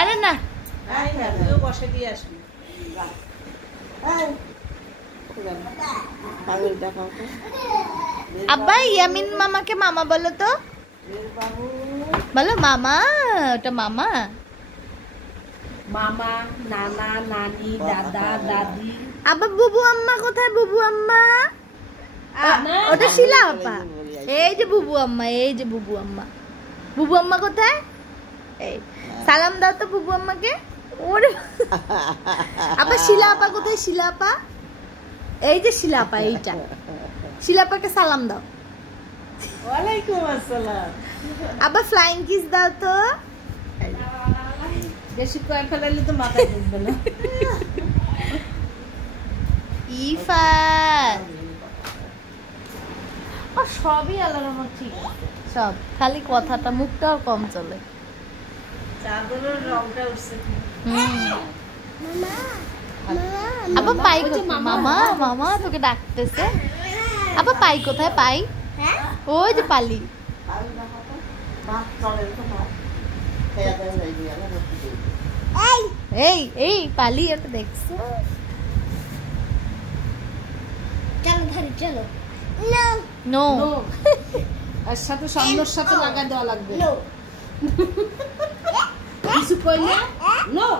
আরে না বসে দিয়ে আসবি। আব্বা ইয়ামিন মামাকে মামা বলো তো, বলো মামা। ওটা মামা, মামা, নানা, নানি, দাদা, দাদি। আবার বুবু আম্মা কোথায়? বুবু আম্মা ওটা শিলা আপা। এই যে বুবু আম্মা, এই যে বুবু আম্মা। বুবু আম্মা কোথায়? এই সালাম দাও তো বুবু আম্মাকে। ওরে আবার শিলা আপা কোথায়? শিলা আপা, এই যে শিলা আপা, এইটা শিলা আপাকে সালাম দাও। ওয়ালাইকুম আসসালাম। আবার ফ্লাইং কিস দাও তো। বেশি কয়ে ফেলাইলে তো মাথায় ঢুকবে না। ইফাত আর সবই আলাদা আমার ঠিক আছে, সব খালি কথাটা মুখটাও কম চলে। চাদরের রংটা উঠছে। আবার পাই মামা, মামা তোকে ডাকতেছে। আবার পাই কোথায়? পাই ওই যে পালি। এই এই পালি এটা দেখছো? চলো ঘরে চলো। নো আর সাথে সন্ধ্যর সাথে লাগা দেওয়া লাগবে। নো কিছু কইলে নো।